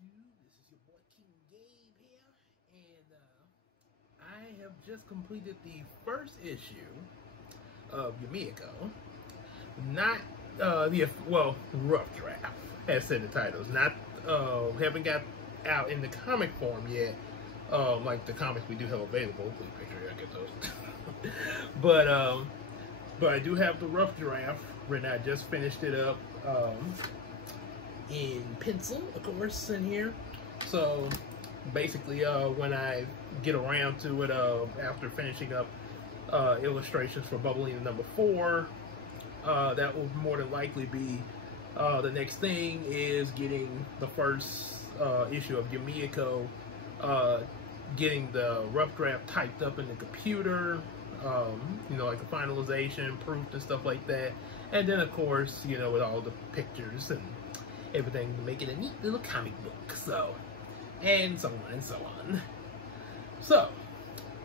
YouTube. This is your boy King Gabe here, and I have just completed the first issue of Yumeko. Not rough draft, as said in the titles. Not haven't got out in the comic form yet, like the comics we do have available. Please make sure I get those. But I do have the rough draft written. I just finished it up in pencil, of course, in here. So basically, when I get around to it, after finishing up illustrations for Bubbling number 4, that will more than likely be the next thing, is getting the first issue of Yumeko, getting the rough draft typed up in the computer, you know, like the finalization, proofed and stuff like that. And then, of course, you know, with all the pictures and everything to make it a neat little comic book. So, and so on and so on. So,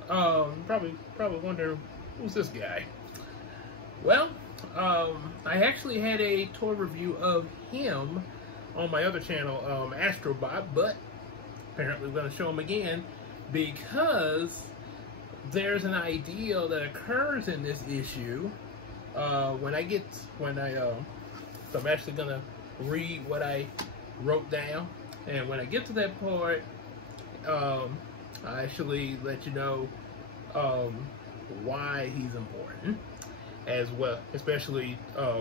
probably wondering, who's this guy? Well, I actually had a toy review of him on my other channel, Astrobot, but apparently we're going to show him again because there's an idea that occurs in this issue. So I'm actually going to read what I wrote down, and when I get to that part, I actually let you know why he's important as well, especially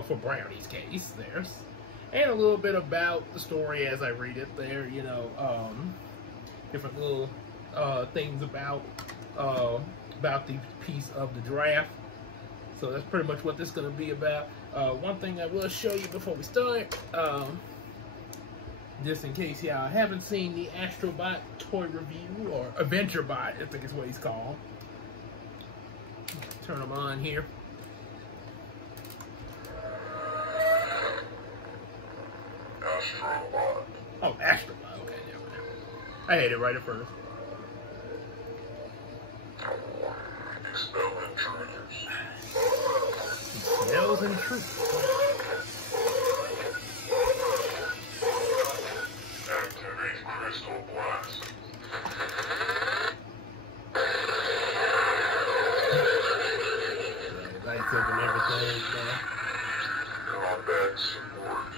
for Brownie's case. And a little bit about the story as I read it there, you know, different little things about the piece of the draft. So that's pretty much what this is going to be about. One thing I will show you before we start, just in case y'all haven't seen the Astrobot toy review, or AdventureBot, I think is what he's called. Turn them on here. Astrobot. Oh, Astrobot. Okay, never mind. I had it right at first. Expel intruders. Expels intruders. Activate crystal blast. Lights up and everything. Combat support.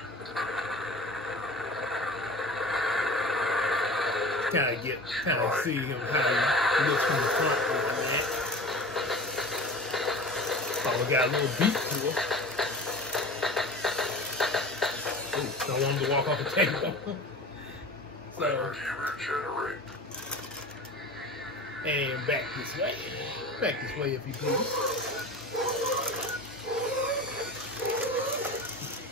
Kind of see him how he looks from the front with that. Oh, we got a little beat to him. Ooh, don't want him to walk off the table. So, Energy regenerate. and back this way. Back this way, if you please.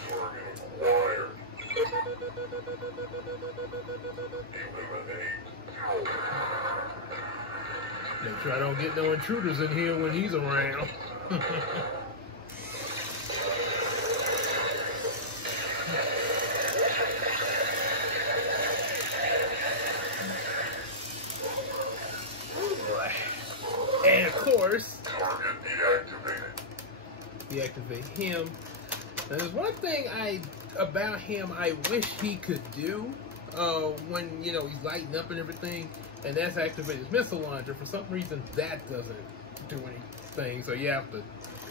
Target acquired. Eliminate. Make sure I don't get no intruders in here when he's around. And of course, Target deactivated. deactivate him. Now, there's one thing about him I wish he could do when, you know, he's lighting up and everything, and that's activate his missile launcher. For some reason, that doesn't do anything, so you have to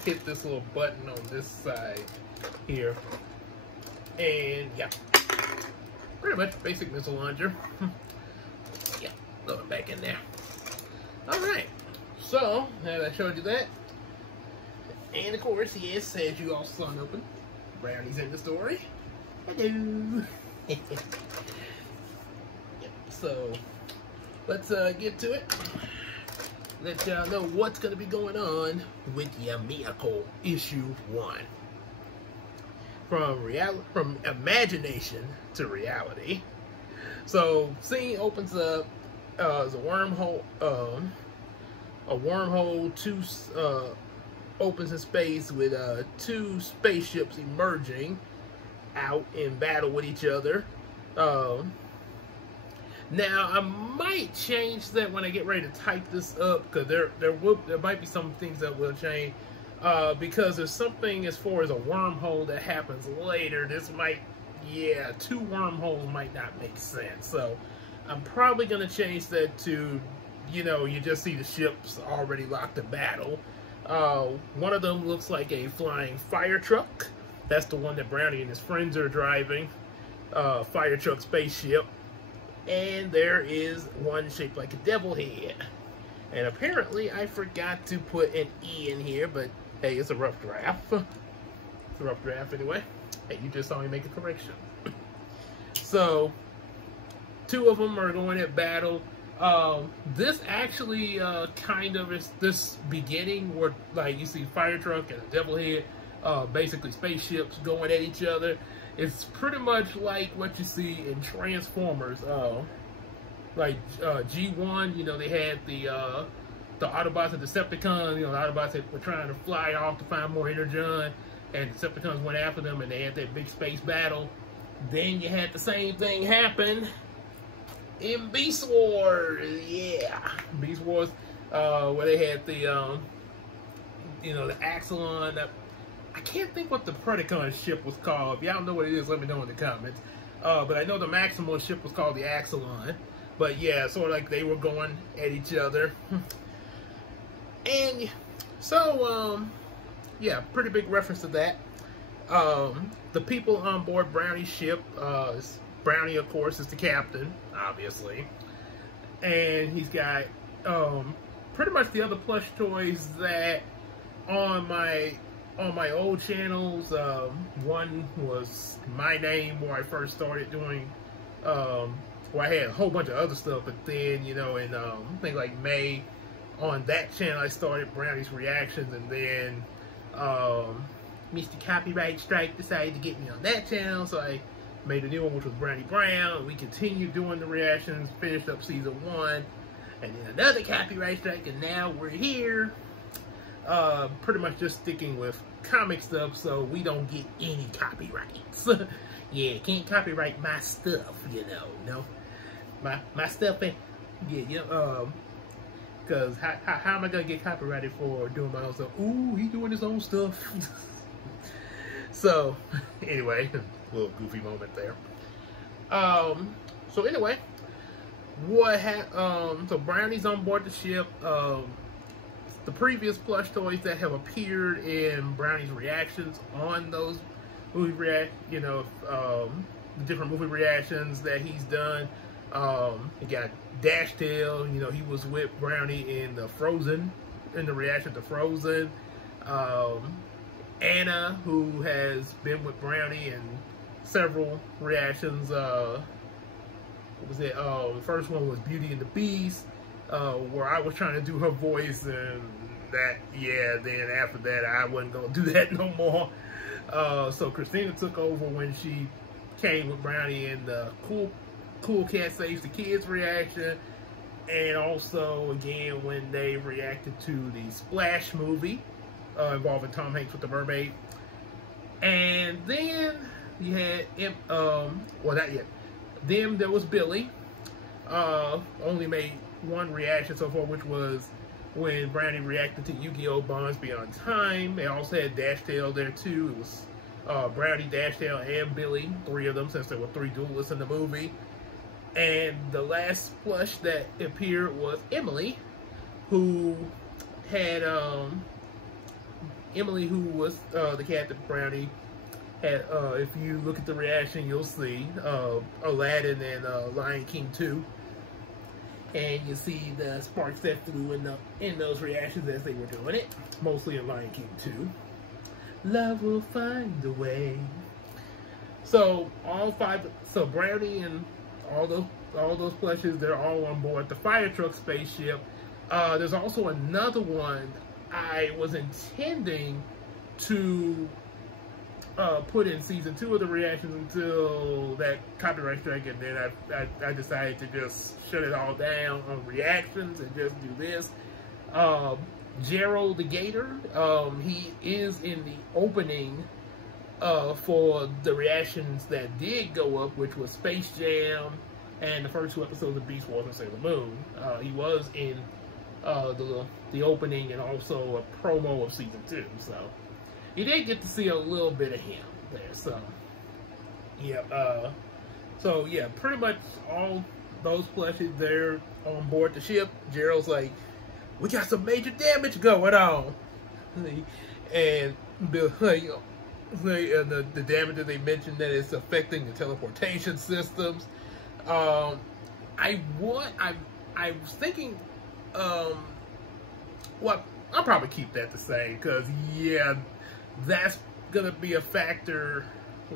hit this little button on this side here, and yeah, pretty much basic missile launcher. Yeah, throw it back in there. All right, so now that I showed you that, and of course, yes, as you all saw open, Brownie's in the story. Hello. Yep, so let's get to it. Let y'all know what's gonna be going on with Yumeko issue 1. From imagination to reality. So scene opens up as a wormhole. Opens in space with 2 spaceships emerging out in battle with each other. Now I might change that when I get ready to type this up, because there might be some things that will change, because there's something as far as a wormhole that happens later. This might yeah, 2 wormholes might not make sense. So I'm probably going to change that to, you know, you just see the ships already locked in battle. One of them looks like a flying fire truck. That's the one that Brownie and his friends are driving. Fire truck spaceship. And there is one shaped like a devil head. And apparently I forgot to put an E in here, but hey, it's a rough draft. It's a rough draft anyway. Hey, you just saw me make a correction. So, 2 of them are going at battle. This actually kind of is this beginning where, like, you see fire truck and a devil head, basically spaceships going at each other. It's pretty much like what you see in Transformers. Like G1, you know, they had the Autobots and Decepticons. You know, the Autobots that were trying to fly off to find more Energon, and Decepticons went after them, and they had that big space battle. Then you had the same thing happen in Beast Wars. Yeah, Beast Wars, where they had the you know, the Axelon. I can't think what the Predacon ship was called. If y'all know what it is, let me know in the comments. But I know the Maximal ship was called the Axelon. But yeah, sort of like they were going at each other. And so, yeah, pretty big reference to that. The people on board Brownie's ship, Brownie, of course, is the captain, obviously. And he's got pretty much the other plush toys that on my old channels. One was my name, where I first started doing, well, I had a whole bunch of other stuff, but then, you know, in I think like May, on that channel I started Brownie's Reactions, and then Mr. Copyright Strike decided to get me on that channel, so I made a new one, which was Brownie Brown, and we continued doing the reactions, finished up season 1, and then another copyright strike, and now we're here. Pretty much just sticking with comic stuff, so we don't get any copyrights. Yeah, can't copyright my stuff, you know, no. My stuff, because how am I gonna get copyrighted for doing my own stuff? Ooh, he's doing his own stuff. So, anyway, a little goofy moment there. So anyway, so Brownie's on board the ship. The previous plush toys that have appeared in Brownie's reactions on those movie the different movie reactions that he's done. You got Dashtail, you know, he was with Brownie in the reaction to Frozen. Anna, who has been with Brownie in several reactions. What was it? The first one was Beauty and the Beast, where I was trying to do her voice, and that, yeah, then after that, I wasn't going to do that no more. So Christina took over when she came with Brownie in the Cool Cat Saves the Kids reaction, and also again when they reacted to the Splash movie involving Tom Hanks with the mermaid. And then you had well, not yet. Then there was Billy. Only made one reaction so far, which was when Brownie reacted to Yu-Gi-Oh! Bonds Beyond Time. They also had Dashtail there too. It was Brownie, Dashtail, and Billy, 3 of them, since there were 3 duelists in the movie. And the last plush that appeared was Emily, who had Emily, who was the Captain Brownie. Had, if you look at the reaction, you'll see Aladdin and Lion King 2. And you see the sparks that flew in those reactions as they were doing it, mostly in Lion King 2. Love will find a way. So so Brownie and all those plushes, they're all on board the fire truck spaceship. There's also another one I was intending to put in season 2 of the reactions until that copyright strike, and then I decided to just shut it all down on reactions and just do this. Gerald the Gator, he is in the opening for the reactions that did go up, which was Space Jam and the first 2 episodes of Beast Wars and Sailor Moon. He was in the opening and also a promo of season 2, so you did get to see a little bit of him there. So Yeah. So yeah, pretty much all those plushies there on board the ship. Gerald's like, we got some major damage going on, and the damage that they mentioned that it's affecting the teleportation systems. I was thinking, well, I'll probably keep that the same because yeah, that's gonna be a factor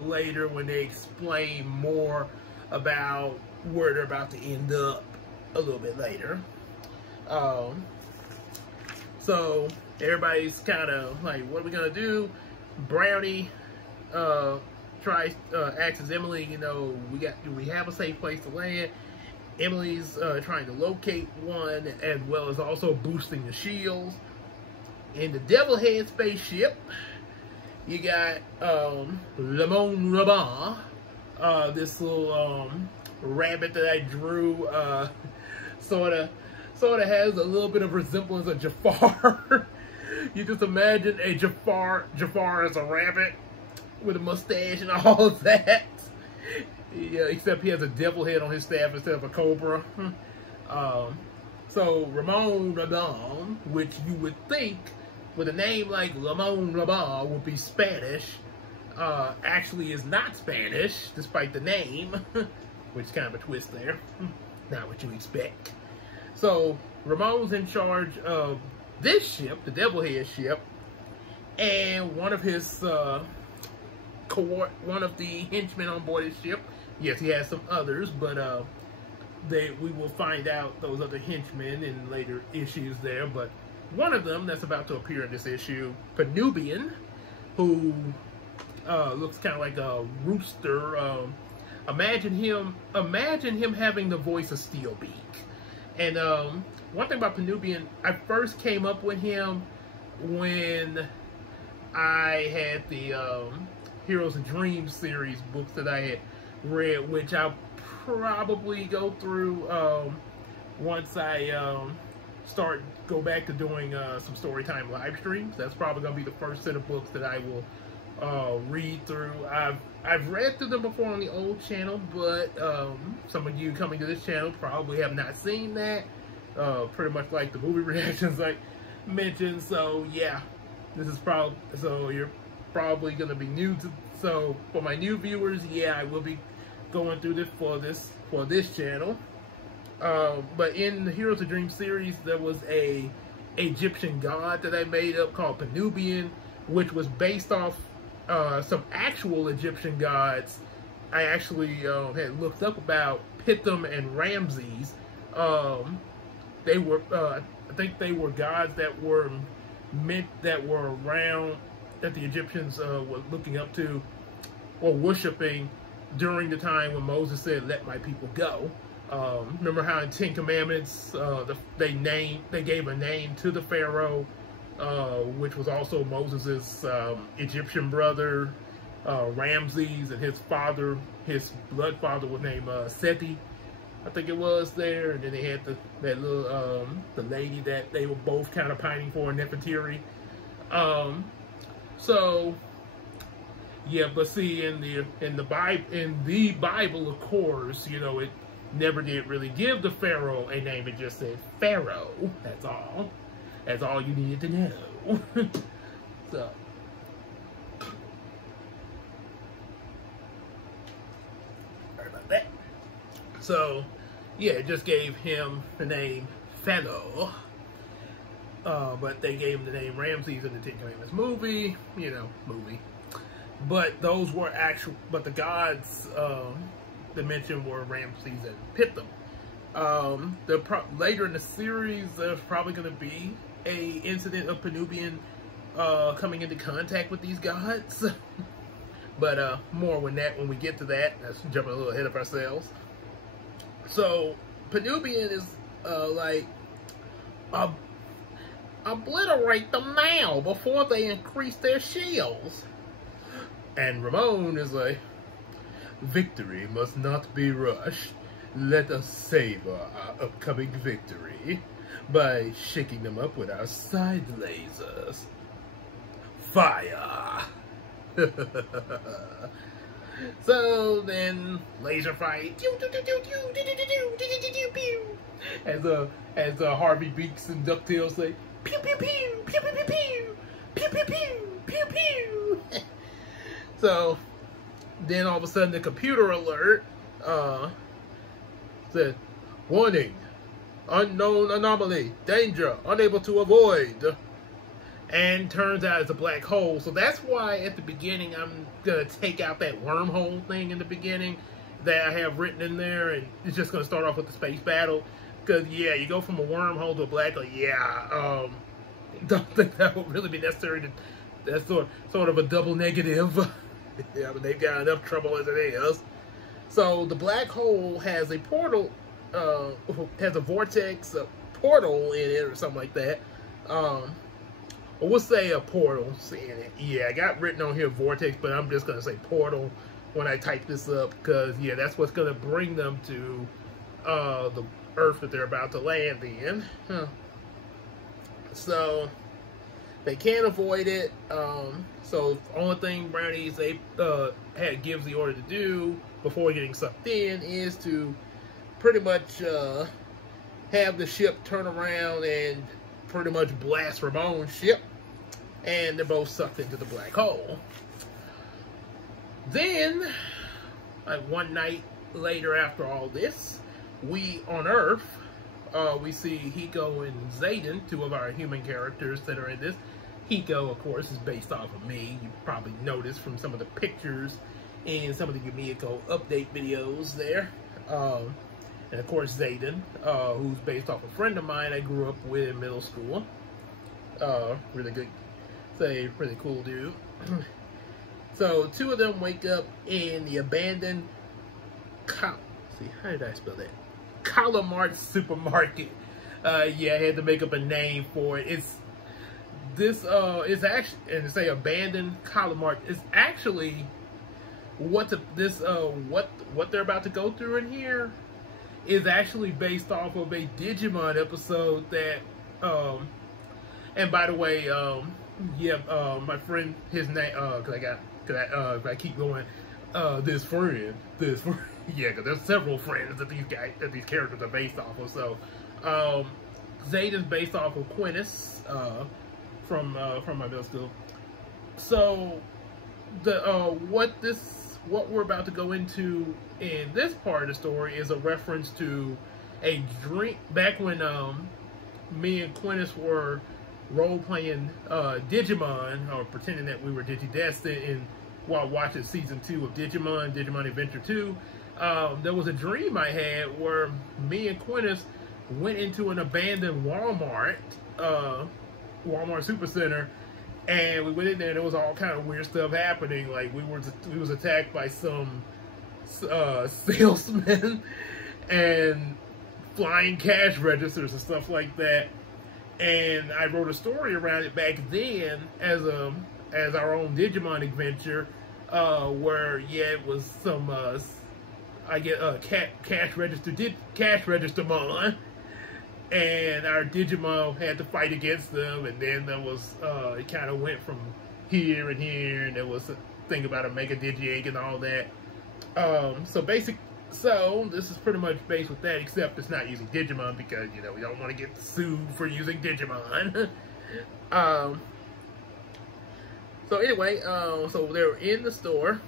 later when they explain more about where they're about to end up a little bit later. So everybody's kind of like, what are we gonna do? Brownie asks Emily, you know, do we have a safe place to land? Emily's trying to locate one, as well as also boosting the shields. In the Devilhead spaceship, you got Lemon Raban, this little rabbit that I drew, sort of has a little bit of resemblance of Jafar. You just imagine a Jafar as a rabbit with a mustache and all of that. Yeah, except he has a devil head on his staff instead of a cobra. So Ramon Rabon, which you would think with a name like Ramon Rabon would be Spanish, actually is not Spanish, despite the name, which is kind of a twist there. Not what you expect. So Ramon's in charge of this ship, the Devilhead ship, and one of his one of the henchmen on board his ship. Yes, he has some others, but we will find out those other henchmen in later issues there. But one of them that's about to appear in this issue, Penubian, who looks kind of like a rooster. Imagine him having the voice of Steelbeak. And one thing about Penubian, I first came up with him when I had the Heroes and Dreams series books that I had read, which I'll probably go through once I go back to doing some Storytime live streams. That's probably going to be the first set of books that I will read through. I've read through them before on the old channel, but some of you coming to this channel probably have not seen that. Pretty much like the movie reactions I mentioned. So yeah, this is you're probably going to be new to. So for my new viewers, yeah, I will be going through this for this channel. But in the Heroes of Dream series, there was a Egyptian god that I made up called Penubian, which was based off some actual Egyptian gods. I actually had looked up about Pithom and Ramses. They were, I think they were gods that were around, that the Egyptians were looking up to or worshiping during the time when Moses said, "Let my people go." Remember how in Ten Commandments they gave a name to the Pharaoh, which was also Moses's Egyptian brother, Ramses, and his blood father was named Seti, I think it was there. And then they had that little the lady that they were both kind of pining for, Nefertiti. So yeah, but see, in the Bible, of course, you know, it never did really give the Pharaoh a name. It just said Pharaoh. That's all. That's all you needed to know. So sorry about that. So yeah, it just gave him the name Pharaoh. But they gave him the name Ramses in the Ten Commandments movie, But those were but the gods that mentioned were Ramses and Pithom. Later in the series, there's probably going to be a incident of Penubian coming into contact with these gods. But more when we get to that. That's jumping a little ahead of ourselves. So Penubian is like, obliterate them now before they increase their shields. And Ramon is like, victory must not be rushed. Let us savor our upcoming victory by shaking them up with our side lasers. Fire! So then laser fight. As Harvey Beaks and DuckTales say, pew pew pew pew pew pew pew pew pew pew pew. So then all of a sudden the computer alert said, warning, unknown anomaly, danger, unable to avoid. And turns out it's a black hole. So that's why at the beginning I'm gonna take out that wormhole thing in the beginning that I have written in there, and it's just gonna start off with the space battle. Because yeah, you go from a wormhole to a black hole. Yeah, don't think that would really be necessary. That's sort of a double negative. Yeah, but they've got enough trouble as it is. So the black hole has a portal, has a vortex, a portal in it, or something like that. Or we'll say a portal in it. Yeah, I got written on here vortex, but I'm just gonna say portal when I type this up, because yeah, that's what's gonna bring them to the Earth that they're about to land in. So they can't avoid it. So the only thing Brownies gives the order to do before getting sucked in is to pretty much have the ship turn around and pretty much blast Ramon's ship, and they're both sucked into the black hole. Then, like one night later after all this, we on Earth, we see Hiko and Zayden, two of our human characters that are in this. Hiko, of course, is based off of me. You probably noticed from some of the pictures and some of the Yumeko update videos there. And of course Zayden, who's based off a friend of mine I grew up with in middle school. Really good, really cool dude. So two of them wake up in the abandoned, how did I spell that? Calamart supermarket. Yeah, I had to make up a name for it. It's actually, and to say abandoned Calamart is actually what they're about to go through in here is actually based off of a Digimon episode that, and by the way, yeah, my friend, his name, I keep going, this friend, yeah, because there's several friends that these characters are based off of. So, Zayden's based off of Quintus, from my middle school. So, what we're about to go into in this part of the story is a reference to a dream back when me and Quintus were role-playing Digimon, or pretending that we were Digidestined, while watching season 2 of Digimon Adventure 2. There was a dream I had where me and Quintus went into an abandoned Walmart Supercenter, and we went in there and there was all kind of weird stuff happening. Like we was attacked by some salesmen and flying cash registers and stuff like that. And I wrote a story around it back then as our own Digimon adventure, where yeah, it was some cash register mon, and our Digimon had to fight against them, and then there was it kind of went from here and here, and there was a thing about a Mega Digi-Egg and all that. So this is pretty much based with that, except it's not using Digimon because, you know, we don't want to get sued for using Digimon. So anyway, so they were in the store.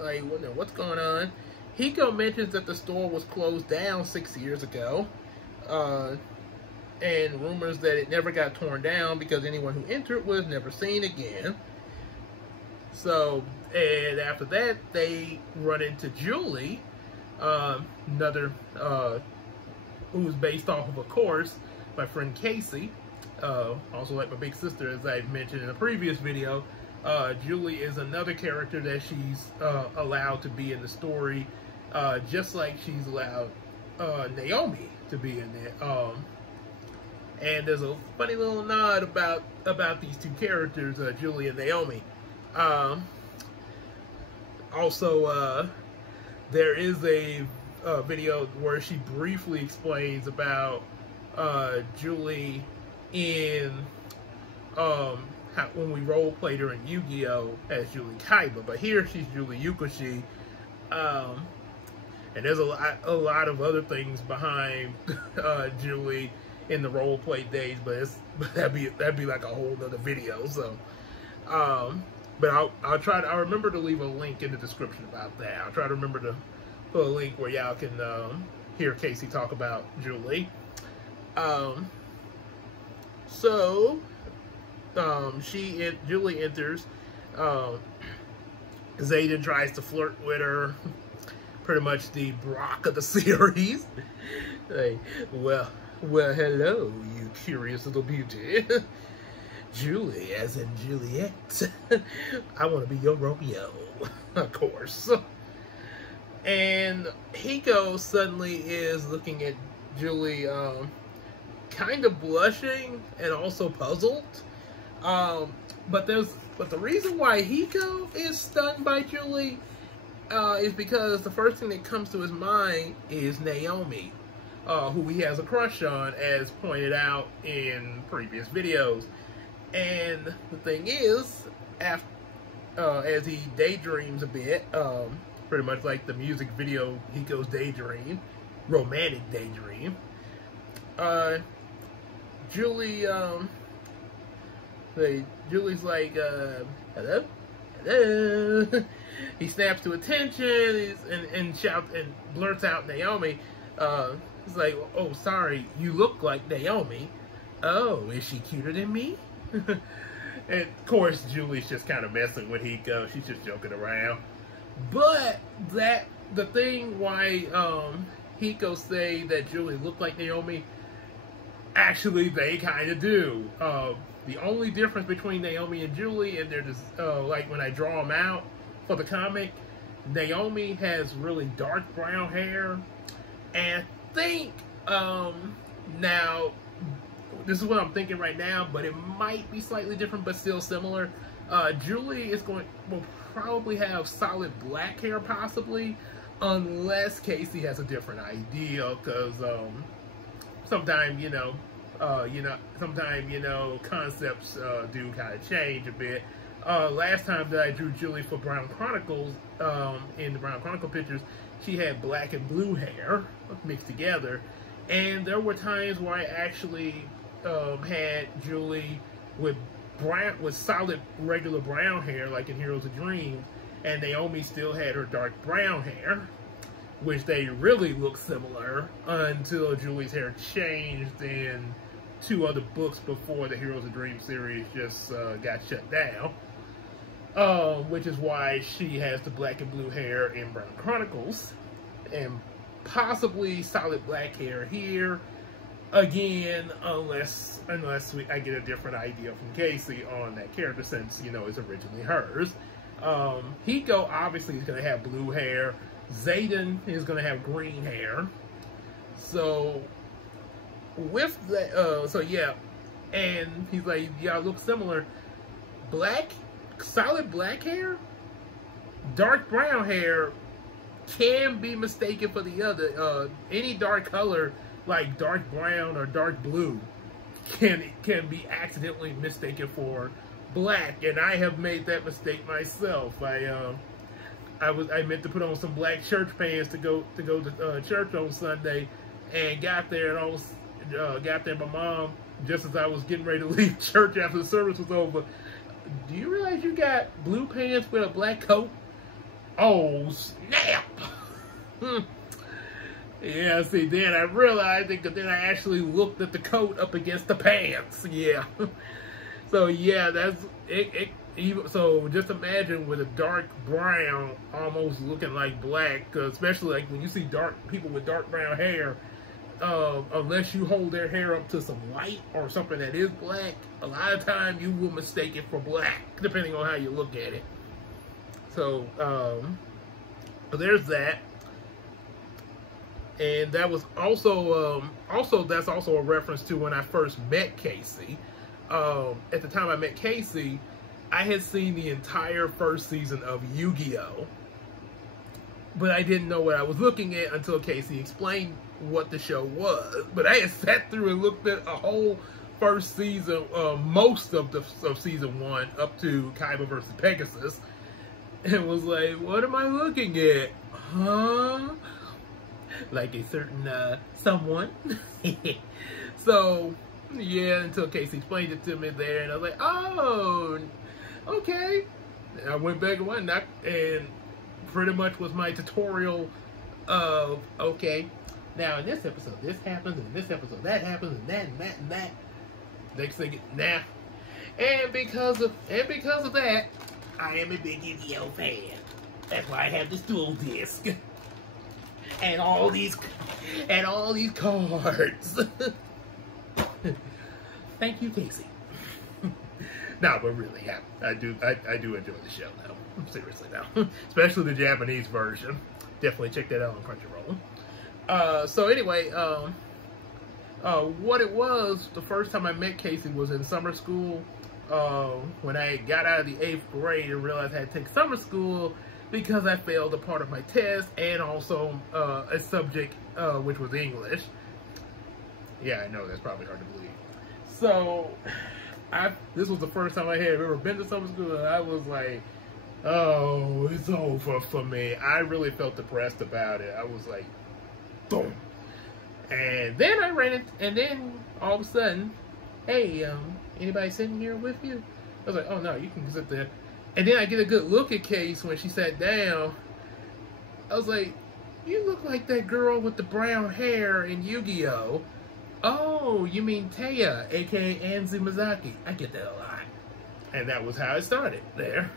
Like, what's going on? Hiko mentions that the store was closed down 6 years ago. And rumors that it never got torn down because anyone who entered was never seen again. So, and after that, they run into Julie, another, who's based off of course, my friend Casey, also like my big sister, as I mentioned in a previous video. Julie is another character that she's allowed to be in the story, just like she's allowed Naomi to be in there. And there's a funny little nod about these two characters, Julie and Naomi. Also, there is a video where she briefly explains about Julie in how when we role played her in Yu-Gi-Oh as Julie Kaiba, but here she's Julie Yukoshi. And there's a lot of other things behind Julie in the role play days, but that'd be like a whole other video. So, but I'll remember to leave a link in the description about that. I'll try to remember to put a link where y'all can hear Casey talk about Julie. Julie enters. Zayden tries to flirt with her. Pretty much the Brock of the series. Like, well, hello, you curious little beauty. Julie, as in Juliet. I want to be your Romeo, of course. And Hiko suddenly is looking at Julie, kind of blushing and also puzzled. But the reason why Hiko is stunned by Julie is because the first thing that comes to his mind is Naomi, who he has a crush on, as pointed out in previous videos. And the thing is, as he daydreams a bit, pretty much like the music video Hiko's Daydream, romantic daydream, Julie's like, hello? Hello? He snaps to attention and shouts and blurts out Naomi. He's like, oh, sorry, you look like Naomi. Oh, is she cuter than me? And of course, Julie's just kind of messing with Hiko. She's just joking around. But the thing why Hiko say that Julie looked like Naomi, actually they kind of do. The only difference between Naomi and Julie, and they're just like when I draw them out for the comic, Naomi has really dark brown hair, and I think now this is what I'm thinking right now, but it might be slightly different, but still similar. Julie will probably have solid black hair, possibly, unless Casey has a different idea, because sometimes concepts do kind of change a bit. Last time that I drew Julie for Brown Chronicles, in the Brown Chronicle pictures, she had black and blue hair mixed together, and there were times where I actually had Julie with solid regular brown hair, like in Heroes of Dreams, and Naomi still had her dark brown hair, which they really look similar until Julie's hair changed in 2 other books before the Heroes of Dreams series just got shut down. Which is why she has the black and blue hair in Brown Chronicles, and possibly solid black hair here. Again, unless I get a different idea from Casey on that character, since, it's originally hers. Hiko obviously is going to have blue hair. Zayden is going to have green hair. So, with that, yeah. And he's like, y'all look similar. Solid black hair, dark brown hair can be mistaken for the other. Any dark color, like dark brown or dark blue, can be accidentally mistaken for black, and I have made that mistake myself. I meant to put on some black church pants to go to church on Sunday, and got there, and my mom, just as I was getting ready to leave church after the service was over, do you realize you got blue pants with a black coat? Oh, snap! Yeah, see, then I realized it, because then I actually looked at the coat up against the pants. Yeah. So, yeah, that's it. So, just imagine with a dark brown almost looking like black, especially like when you see people with dark brown hair, unless you hold their hair up to some light or something that is black, a lot of times you will mistake it for black, depending on how you look at it. So, but there's that. And that was also, that's also a reference to when I first met Casey. At the time I met Casey, I had seen the entire first season of Yu-Gi-Oh! But I didn't know what I was looking at until Casey explained what the show was. But I had sat through and looked at a whole first season, most of season 1 up to Kaiba versus Pegasus, and was like, what am I looking at? Huh? Like a certain someone. So yeah, until Casey explained it to me there, and I was like, oh, okay. And I went back and whatnot, and pretty much was my tutorial of, okay, now in this episode this happens, and in this episode that happens, and that and that and that. Next thing, nah. And because of that, I am a big Yu-Gi-Oh fan. That's why I have this dual disc and all these cards. Thank you, Casey. No, but really, yeah, I do enjoy the show now. Seriously now, especially the Japanese version. Definitely check that out on Crunchyroll. So anyway, what it was, the first time I met Casey was in summer school. When I got out of the 8th grade and realized I had to take summer school because I failed a part of my test and also a subject which was English. Yeah, I know, that's probably hard to believe. So, this was the first time I had ever been to summer school, and I was like, oh, it's over for me. I really felt depressed about it. I was like, boom. And then I ran it, and then all of a sudden, hey, anybody sitting here with you? I was like, oh no, you can sit there. And then I get a good look at Case when she sat down. I was like, you look like that girl with the brown hair in Yu-Gi-Oh! Oh, you mean Taya, aka Anzu Mizaki. I get that a lot. And that was how it started there.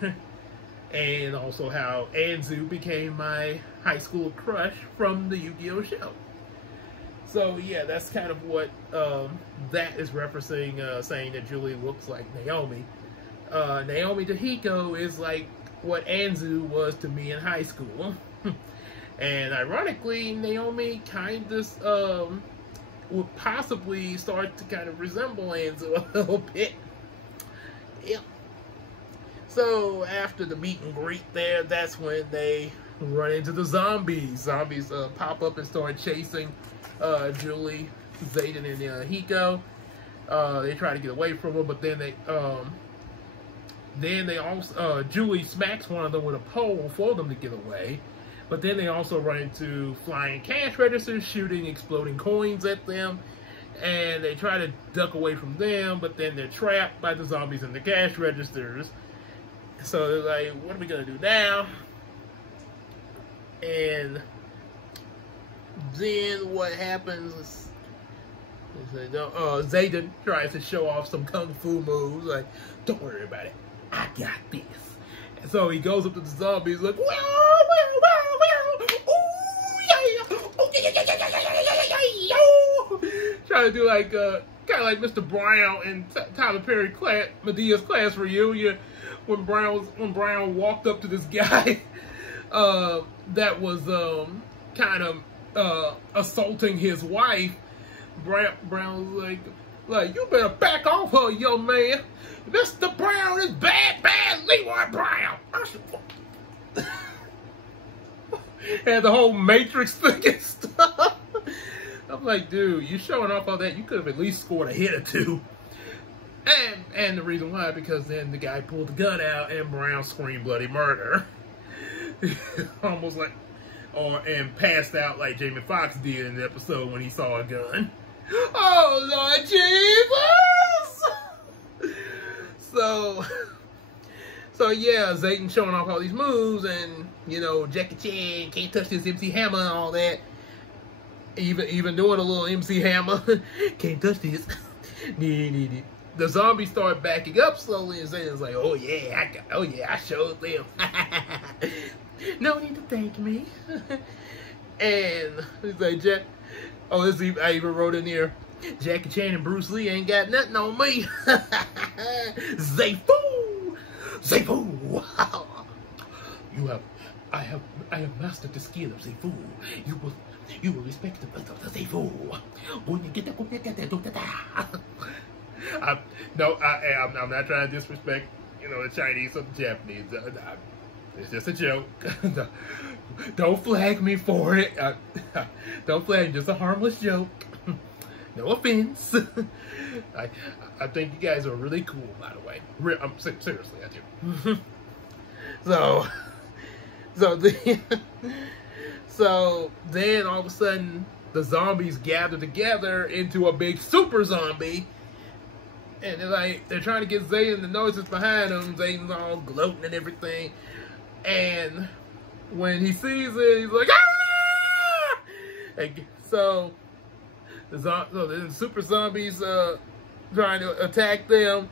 And also how Anzu became my high school crush from the Yu-Gi-Oh! Show. So yeah, that's kind of what that is referencing, saying that Julie looks like Naomi. Naomi to Hiko is like what Anzu was to me in high school. And ironically, Naomi kind of would possibly start to kind of resemble Anzu a little bit. Yeah. So after the meet and greet there, that's when they run into the zombies. Zombies pop up and start chasing Julie, Zayden, and Hiko. They try to get away from her, but then they also Julie smacks one of them with a pole for them to get away. But then they also run into flying cash registers, shooting exploding coins at them, and they try to duck away from them, but then they're trapped by the zombies in the cash registers. So they're like, what are we gonna do now? And then what happens is Zayden tries to show off some kung fu moves. Like, don't worry about it, I got this. And so he goes up to the zombies like, trying to do like kind of like Mr. Brown in Tyler Perry Medea's class reunion when Brown walked up to this guy that was kind of assaulting his wife. Brown was like, you better back off her, young man. Mr. Brown is bad Leroy Brown. And the whole Matrix thing and stuff. I'm like, dude, you showing off all that, you could have at least scored a hit or two. And the reason why, because then the guy pulled the gun out and Brown screamed bloody murder. Almost like, and passed out like Jamie Foxx did in the episode when he saw a gun. Oh, Lord Jesus! So yeah, Zayden showing off all these moves, and, you know, Jackie Chan can't touch this MC Hammer and all that. Even doing a little MC Hammer, can't touch this. The zombies start backing up slowly, and Zayden's like, oh yeah, I showed them. No need to thank me. And he's like, I even wrote in here, Jackie Chan and Bruce Lee ain't got nothing on me. Zayfu! I have mastered the skill of Zayfu. You will respect the birth of the Zayfu. I'm not trying to disrespect, you know, the Chinese or the Japanese. It's just a joke. Don't flag me for it. Don't flag me. Just a harmless joke. No offense. I think you guys are really cool, by the way. Seriously, I do. So then all of a sudden the zombies gather together into a big super zombie, and they're trying to get Zayden. The noises behind them, Zayden's all gloating and everything, and when he sees it, he's like, ah! And so the super zombies trying to attack them.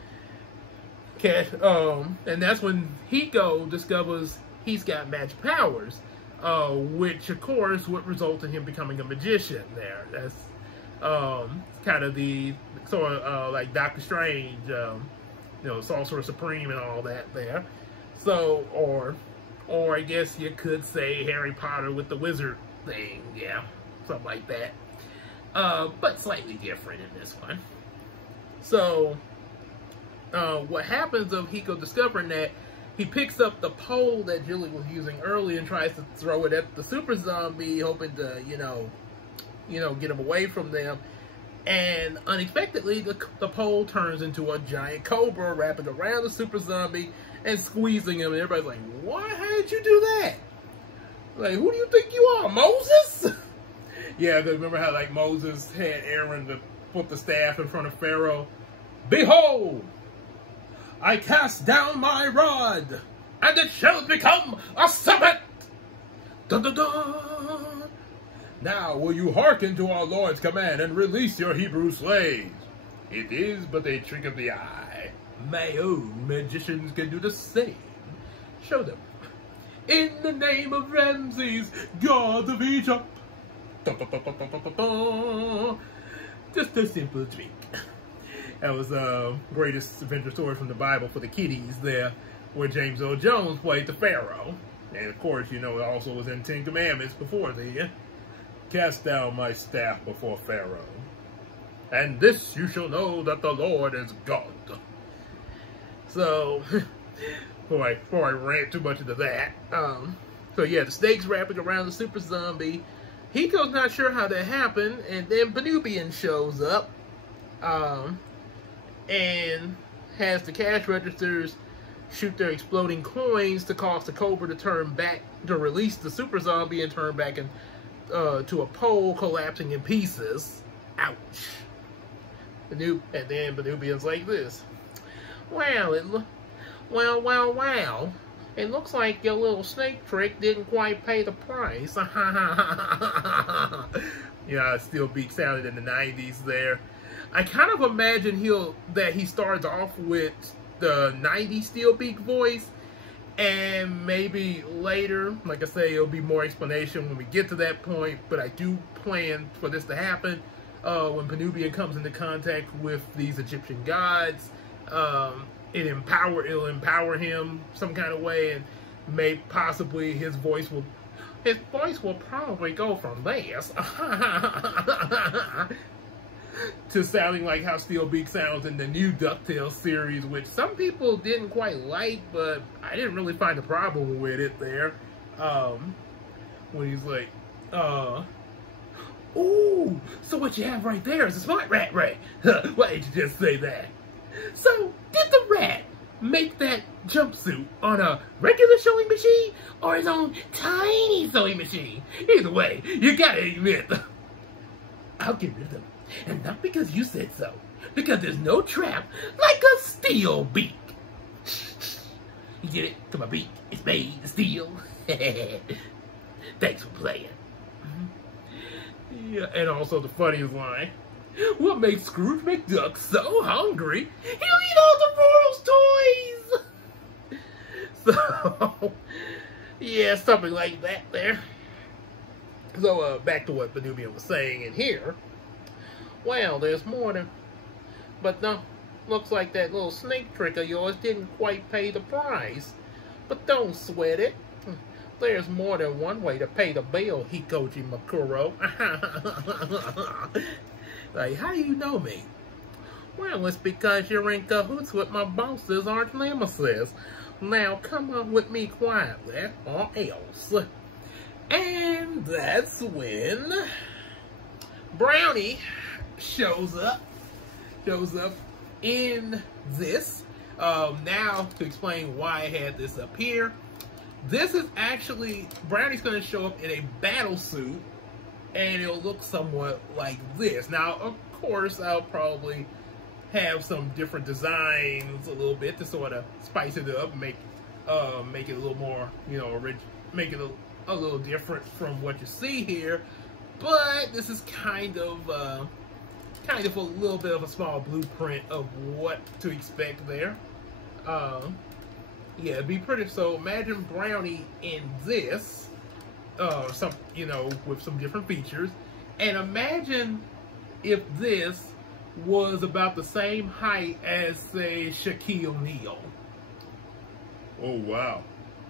And that's when Hiko discovers he's got magic powers, which of course would result in him becoming a magician. That's kind of the sort of like Doctor Strange, Sorcerer Supreme and all that there. So, or I guess you could say Harry Potter with the wizard thing, yeah, something like that. But slightly different in this one. So, what happens of Hiko discovering that, he picks up the pole that Julie was using earlier and tries to throw it at the super zombie, hoping to, get him away from them. And unexpectedly, the pole turns into a giant cobra wrapping around the super zombie and squeezing him. And everybody's like, "Why? How did you do that? Like, who do you think you are, Moses?" Yeah, remember how like Moses had Aaron to put the staff in front of Pharaoh? "Behold, I cast down my rod, and it shall become a serpent. Dun, dun, dun. Now will you hearken to our Lord's command and release your Hebrew slaves? It is but a trick of the eye. My own magicians can do the same. Show them. In the name of Ramses, god of Egypt." Dun, dun, dun, dun, dun, dun, dun. Just a simple trick. That was greatest adventure story from the Bible for the kiddies there, where James Earl Jones played the Pharaoh. And of course, it also was in 10 Commandments before the "Cast down my staff before Pharaoh, and this you shall know that the Lord is God." So, before I rant too much into that, so yeah, the snake's wrapping around the super zombie. Hiko's not sure how that happened, and then Penubian shows up, and has the cash registers shoot their exploding coins to cause the cobra to turn back, to release the super zombie and turn back to a pole collapsing in pieces. Ouch. And then Penubian's like this. Wow, it looks like your little snake trick didn't quite pay the price. Steel Beak sounded in the 90s there. I kind of imagine he starts off with the 90s Steel Beak voice, and maybe later, like I say, it'll be more explanation when we get to that point, but I do plan for this to happen when Penubian comes into contact with these Egyptian gods. It'll empower him some kind of way, and possibly his voice will probably go from this to sounding like how Steel Beak sounds in the new DuckTales series, which some people didn't quite like, but I didn't really find a problem with it there. When he's like, "Ooh, so what you have right there is a smart rat, right? Why did you just say that? So, did the rat make that jumpsuit on a regular sewing machine or his own tiny sewing machine? Either way, you gotta admit, I'll get rid of them. And not because you said so, because there's no trap like a steel beak." You get it? To my beak, it's made of steel. Thanks for playing. Yeah, and also the funniest line. What makes Scrooge McDuck so hungry, he'll eat all the Royals' toys? So, yeah, something like that there. So, back to what Penubian was saying in here. Well, there's more to... But no, looks like that little snake trick of yours didn't quite pay the price. But don't sweat it. There's more than one way to pay the bill, Hikoji Makuro. Like, how do you know me? Well, it's because you're in cahoots with my boss's arch nemesis. Now, come on with me quietly, or else. And that's when Brownie shows up in this. Now, to explain why I had this up here, this is actually, Brownie's going to show up in a battle suit, and it'll look somewhat like this. Now, of course, I'll probably have some different designs a little bit to sort of spice it up, make it a little more, you know, make it a little different from what you see here. But this is kind of a little bit of a small blueprint of what to expect there. Yeah, it'd be pretty. So imagine Brownie in this, some, you know, with some different features, and imagine if this was about the same height as, say, Shaquille O'Neal. Oh wow,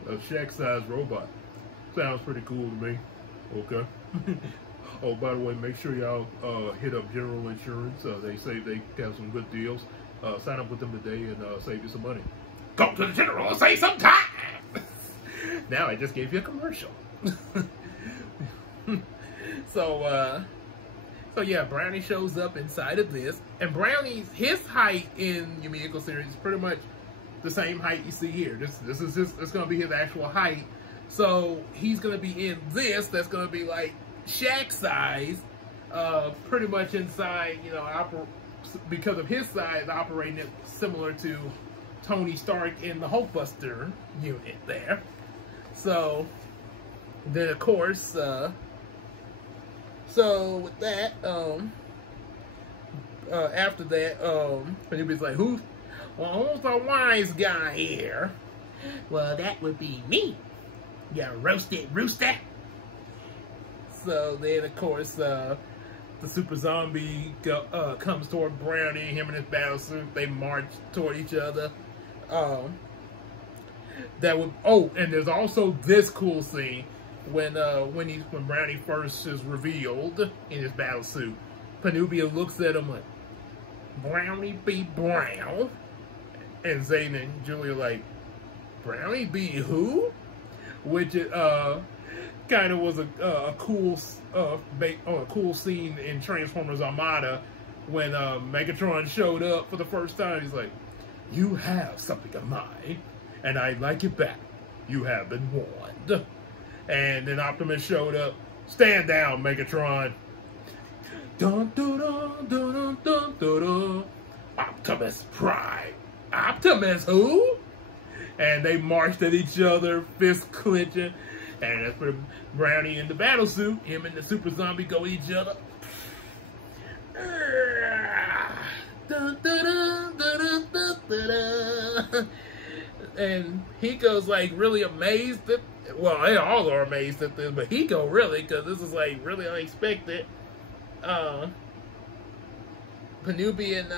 a Shaq-sized robot. Sounds pretty cool to me. Okay. Oh, by the way, make sure y'all hit up General Insurance. They say they have some good deals. Sign up with them today and save you some money. Go to the General and save some time! Now I just gave you a commercial. So yeah, Brownie shows up inside of this. And Brownie's, his height in Yumeko series is pretty much the same height you see here. This is just, it's going to be his actual height. So he's going to be in this. That's going to be like Shaq size, pretty much inside, you know, because of his size, operating it similar to Tony Stark in the Hulkbuster unit there. So then, of course, so with that, after that, Penelope's like, who's the wise guy here? Well, that would be me, you roasted rooster. So then, of course, the super zombie comes toward Brownie, him in his battle suit. They march toward each other. And there's also this cool scene when Brownie first is revealed in his battle suit. Panubia looks at him like, Brownie be brown? And Zane and Julia like, Brownie be who? Which kind of was a cool scene in Transformers Armada when Megatron showed up for the first time. He's like, you have something of mine, and I like it back. You have been warned. And then Optimus showed up. Stand down, Megatron. Dun, dun, dun, dun, dun, dun, dun, dun. Optimus Prime. Optimus who? And they marched at each other, fist clenching. And that's where Brownie in the battle suit, him and the super zombie go at each other. Dun, dun, dun, dun, dun, dun, dun. And Hiko's like really amazed at, well, they all are amazed at this, but Hiko really, because this is like really unexpected. Penubia's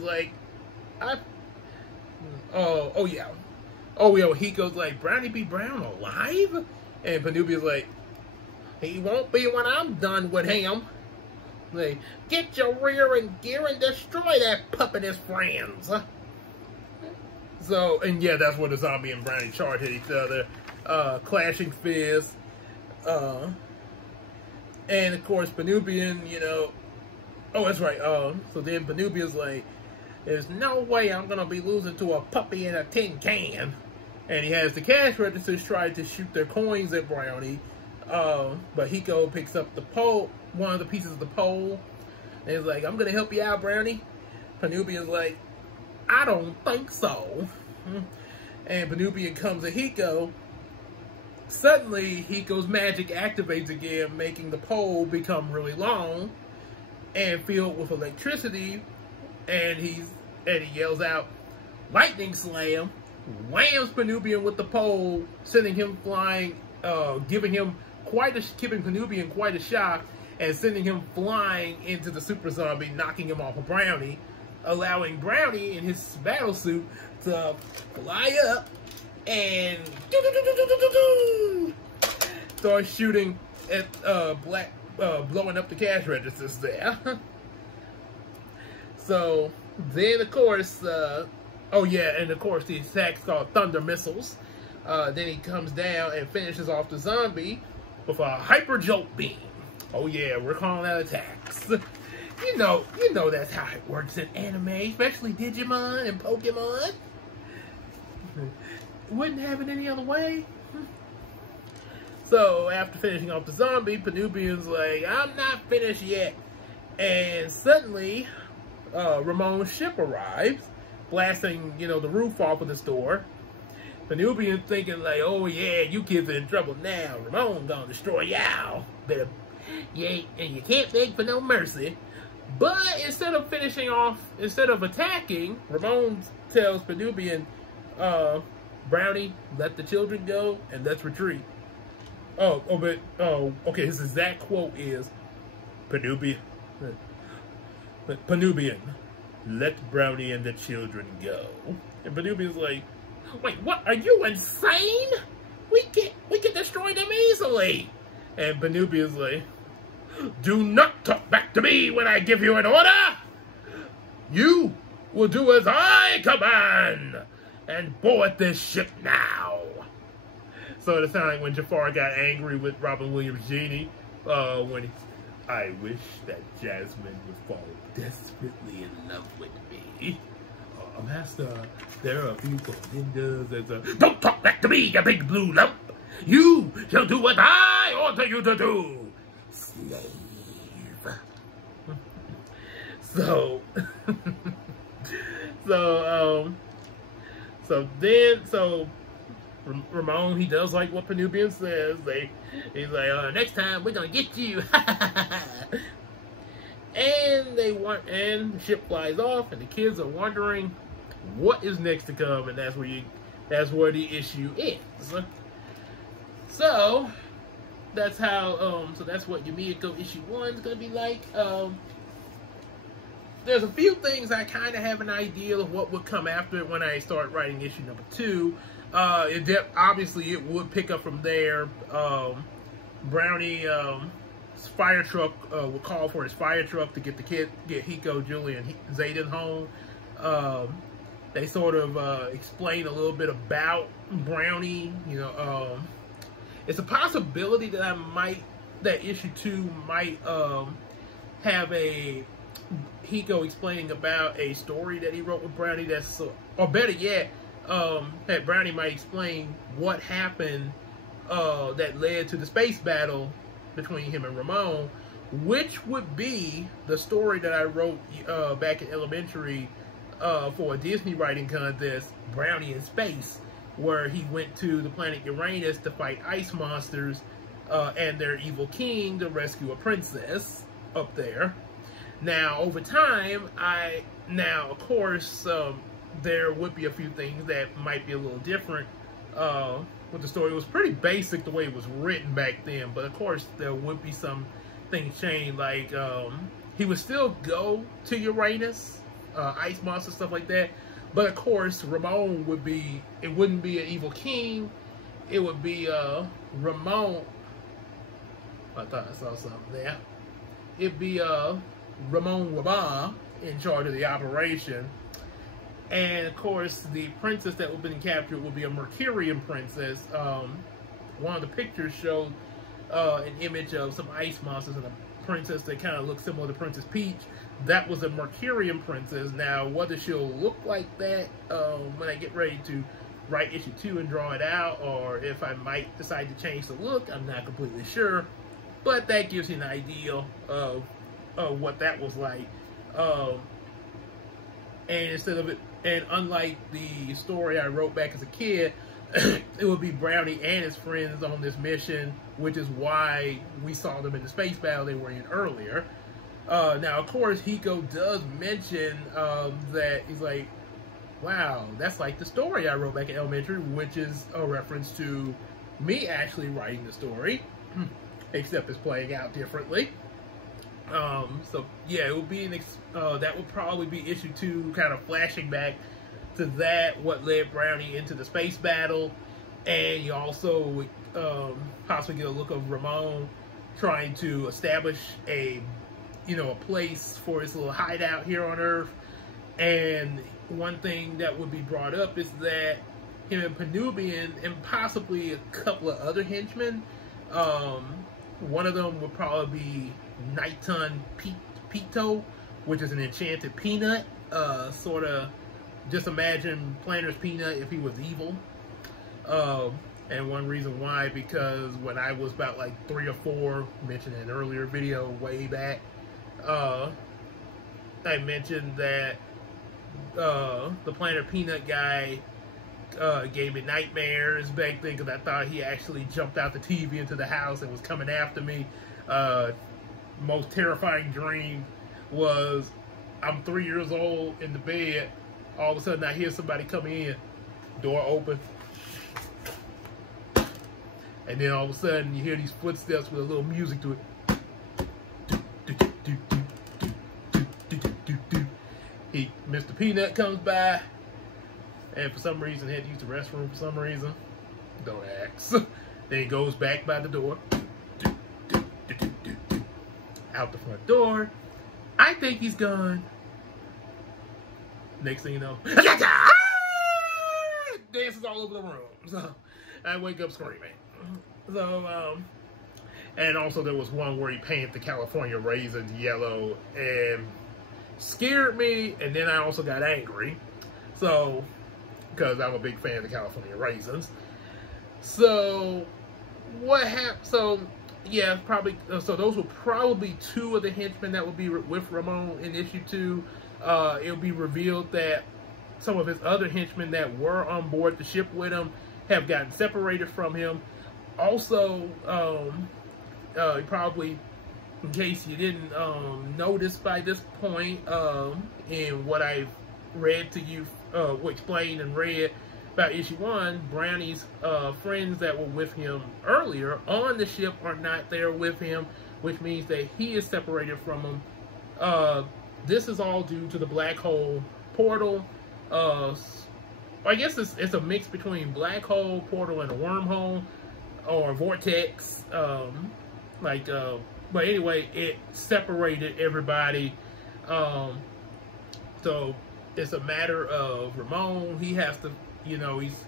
like, Hiko's like, Brownie be Brown alive? And Penubia's like, he won't be when I'm done with him. Like, get your rear and gear and destroy that pup and his friends. So, and yeah, that's where the zombie and Brownie charge at each other. Clashing fists. And of course, Penubian, you know, oh, that's right. So then Penubia's like, there's no way I'm going to be losing to a puppy in a tin can. And he has the cash registers try to shoot their coins at Brownie. But Hiko picks up the pole, one of the pieces of the pole. And he's like, I'm going to help you out, Brownie. Penubian's like, I don't think so. And Penubian comes at Hiko. Suddenly, Hiko's magic activates again, making the pole become really long and filled with electricity. And he yells out, lightning slam, whams Penubian with the pole, sending him flying, giving Penubian quite a shock, and sending him flying into the super zombie, knocking him off of Brownie, allowing Brownie in his battle suit to fly up and start shooting at blowing up the cash registers there. So then, of course, oh yeah, and of course the attack's called Thunder Missiles. Then he comes down and finishes off the zombie with a Hyper Jolt Beam. Oh yeah, we're calling out attacks. You know that's how it works in anime, especially Digimon and Pokemon. Wouldn't have it any other way. So after finishing off the zombie, Penubian's like, I'm not finished yet. And suddenly, Ramon's ship arrives, blasting, the roof off of the store. Penubian thinking like, oh yeah, you kids are in trouble now. Ramon gonna destroy y'all. Better, yeah, and you can't beg for no mercy. But instead of attacking, Ramon tells Penubian, Brownie, let the children go and let's retreat. Okay, his exact quote is, Penubian, let Brownie and the children go. And Penubian's like, wait, what? Are you insane? We can destroy them easily. And Penubian's like, do not talk back to me when I give you an order. You will do as I command and board this ship now. So it sounded like when Jafar got angry with Robin Williams' genie, when I wish that Jasmine would fall desperately in love with me. Master, there are a few contenders. Don't talk back to me, you big blue lump. You shall do what I order you to do. Slave. So Ramon, he does like what Penubian says. He's like, next time we're gonna get you. And the ship flies off, and the kids are wondering what is next to come, and that's where the issue is. So that's how that's what Yumeko issue 1 is gonna be like. There's a few things I kind of have an idea of what would come after it when I start writing issue number 2. Obviously it would pick up from there. Brownie fire truck would call for his fire truck to get Hiko, Julie, and Zayden home. They sort of explain a little bit about Brownie. It's a possibility that issue 2 might have a Hiko explaining about a story that he wrote with Brownie or better yet, that Brownie might explain what happened that led to the space battle between him and Ramon, which would be the story that I wrote back in elementary for a Disney writing contest, Brownie in Space, where he went to the planet Uranus to fight ice monsters and their evil king to rescue a princess up there. Now, over time, of course, there would be a few things that might be a little different with the story. It was pretty basic the way it was written back then, but of course, there would be some things changed, like he would still go to Uranus, ice monsters, stuff like that, but of course, Ramon would be, it wouldn't be an evil king, it would be Ramon, I thought I saw something there, it'd be Ramon Waba in charge of the operation. And of course, the princess that would have been captured would be a Mercurian princess. One of the pictures showed an image of some ice monsters and a princess that kind of looked similar to Princess Peach. That was a Mercurian princess. Now, whether she'll look like that when I get ready to write issue 2 and draw it out, or if I might decide to change the look, I'm not completely sure. But that gives you an idea of what that was like. And unlike the story I wrote back as a kid, it would be Brownie and his friends on this mission, which is why we saw them in the space battle they were in earlier. Now, of course, Hiko does mention that he's like, wow, that's like the story I wrote back in elementary, which is a reference to me actually writing the story, except it's playing out differently. So yeah, it would be that would probably be issue 2, kind of flashing back to that, what led Brownie into the space battle, and you also would possibly get a look of Ramon trying to establish a place for his little hideout here on Earth. And one thing that would be brought up is that him and Penubian and possibly a couple of other henchmen One of them would probably be Nighton Pito, which is an enchanted peanut. Sort of, just imagine Planner's Peanut if he was evil. And one reason why, because when I was about like 3 or 4, mentioned in an earlier video way back, I mentioned that the Planner Peanut guy gave me nightmares back then because I thought he actually jumped out the TV into the house and was coming after me. Most terrifying dream was I'm 3 years old in the bed. All of a sudden I hear somebody come in, door open. And then all of a sudden you hear these footsteps with a little music to it. Mr. Peanut comes by, and for some reason had to use the restroom for some reason. Don't ask. Then he goes back by the door. Out the front door. I think he's gone. Next thing you know, dances all over the room. So I wake up screaming. So, and also there was one where he painted the California raisins yellow and scared me, and then I also got angry. So, because I'm a big fan of the California raisins. So, what happened? So, yeah, probably. So those were probably 2 of the henchmen that would be with Ramon in issue 2. It'll be revealed that some of his other henchmen that were on board the ship with him have gotten separated from him. Also, probably, in case you didn't notice by this point, in what I've read to you, explained and read about issue 1, Brownie's friends that were with him earlier on the ship are not there with him, which means that he is separated from them. This is all due to the black hole portal. I guess it's a mix between black hole, portal, and a wormhole, or vortex. But anyway, it separated everybody. So it's a matter of Ramon. He has to, he's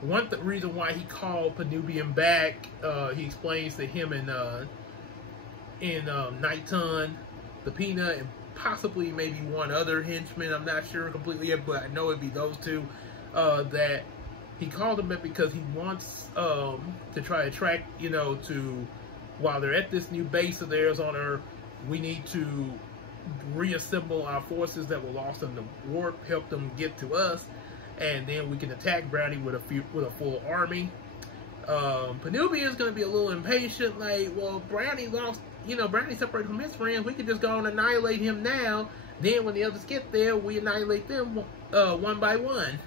one reason why he called Penubian back. He explains to him in Nighton, the Peanut, and possibly maybe one other henchman. I'm not sure completely yet, but I know it'd be those 2. That he called them back because he wants to try to track, to, while they're at this new base of theirs on Earth, we need to reassemble our forces that were lost in the warp, help them get to us, and then we can attack Brownie with a full army. Penubian is going to be a little impatient, like, well, Brownie lost, Brownie separated from his friends, we can just go and annihilate him now, then when the others get there, we annihilate them one by one.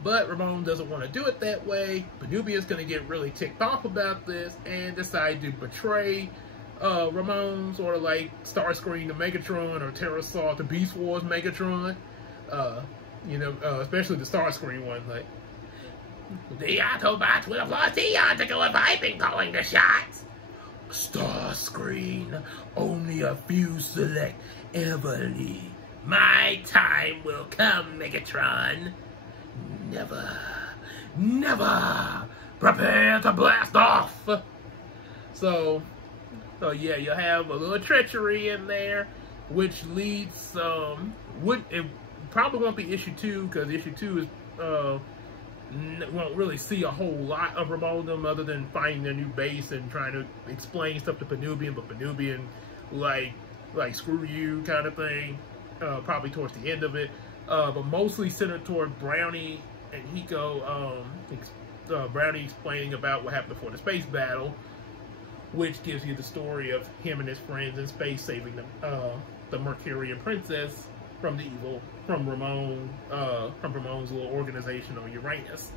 But Ramon doesn't want to do it that way. Penubian's going to get really ticked off about this and decide to betray Ramon, sort of like Starscream to Megatron or Terrorsaur to Beast Wars Megatron. Especially the Starscream one, like, the Autobots would have lost eons ago if I'd been calling the shots. Starscream, only a few select ever leave. My time will come, Megatron. Never prepare to blast off. So yeah, you have a little treachery in there, which leads it probably won't be issue 2, because issue 2 is won't really see a whole lot of Ramon them other than finding their new base and trying to explain stuff to Penubian, but Penubian like screw you kind of thing, probably towards the end of it, but mostly centered toward Brownie and Hiko. Brownie explaining about what happened before the space battle, which gives you the story of him and his friends in space saving the Mercurian princess from Ramon's little organization on Uranus.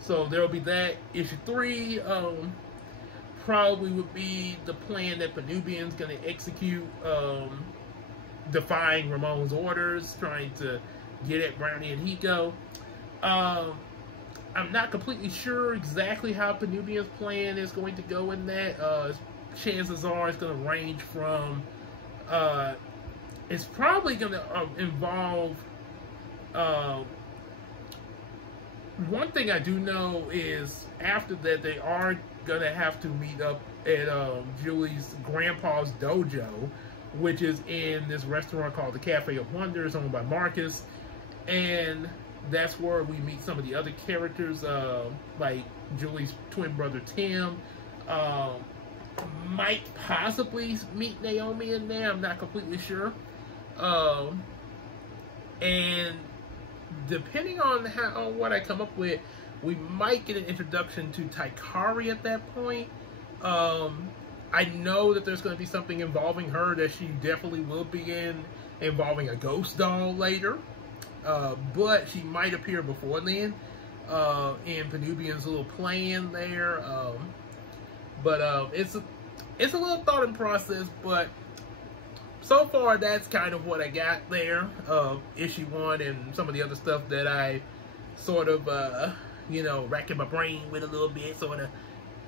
So there'll be that. Issue 3 probably would be the plan that Penubian's going to execute, defying Ramon's orders, trying to get at Brownie and Hiko. I'm not completely sure exactly how Penubian's plan is going to go in that. Chances are it's going to range from, it's probably going to involve one thing I do know is after that they are gonna have to meet up at Julie's grandpa's dojo, which is in this restaurant called the Cafe of Wonders, owned by Marcus, and that's where we meet some of the other characters, like Julie's twin brother Tim. Might possibly meet Naomi in there. I'm not completely sure. And depending on what I come up with, we might get an introduction to Taikari at that point. I know that there's going to be something involving her that she definitely will be in, involving a ghost doll later. But she might appear before then in Penubian's little plan there. But it's a little thought in process, but so far that's kind of what I got there. Issue 1 and some of the other stuff that I sort of, you know, racking my brain with a little bit, sort of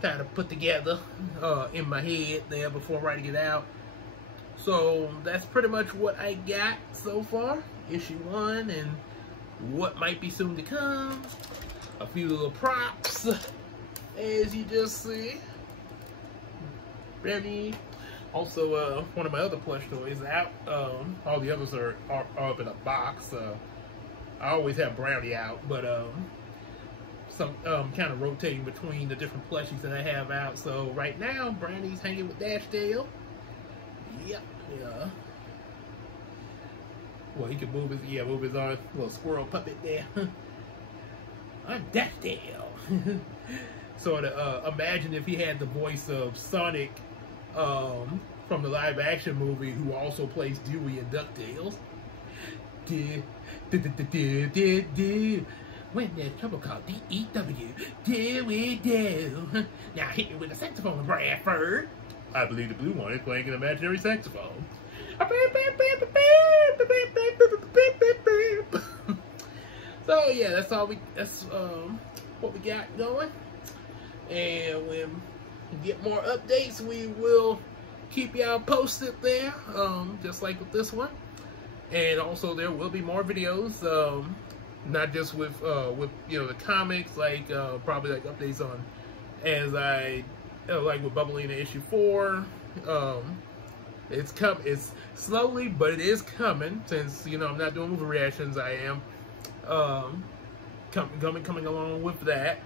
kind of put together in my head there before writing it out. So that's pretty much what I got so far. Issue 1 and what might be soon to come. A few little props, as you just see. Brownie. Also, one of my other plush toys out. All the others are up in a box. I always have Brownie out, but some kind of rotating between the different plushies that I have out. So right now, Brownie's hanging with Dashdale. Yep. Yeah. Well, he can move his little squirrel puppet there. I'm Dashdale. Sort of imagine if he had the voice of Sonic from the live action movie, who also plays Dewey in DuckTales. When there's trouble, called D-E-W. Dewey do. Now hit me with a saxophone, Bradford. I believe the blue one is playing an imaginary saxophone. So yeah, that's what we got going. And when we get more updates, we will keep y'all posted there, just like with this one. And also there will be more videos, not just with you know, the comics, like probably like updates on, as I like with Bubbling issue 4. It's slowly, but it is coming. Since, you know, I'm not doing movie reactions, I am coming along with that.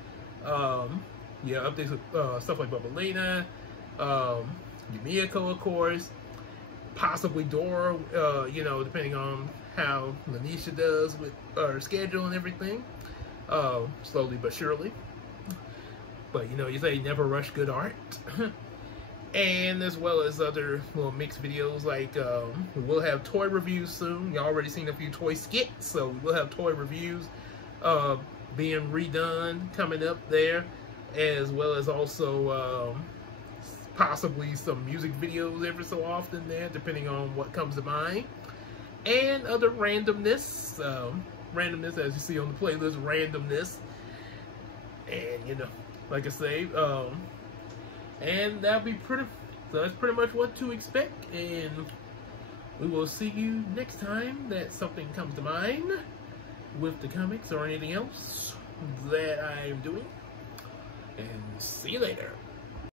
Yeah, updates with stuff like Bubblina, Yumeko, of course, possibly Dora, you know, depending on how Lanisha does with her schedule and everything, slowly but surely. But, you know, you say never rush good art. And as well as other little mixed videos, like we'll have toy reviews soon. You already seen a few toy skits, so we'll have toy reviews being redone coming up there, as well as also possibly some music videos every so often there, depending on what comes to mind, and other randomness, as you see on the playlist, randomness, and, you know, like I say, and that'll be so that's pretty much what to expect, and we will see you next time that something comes to mind with the comics or anything else that I'm doing, and see you later.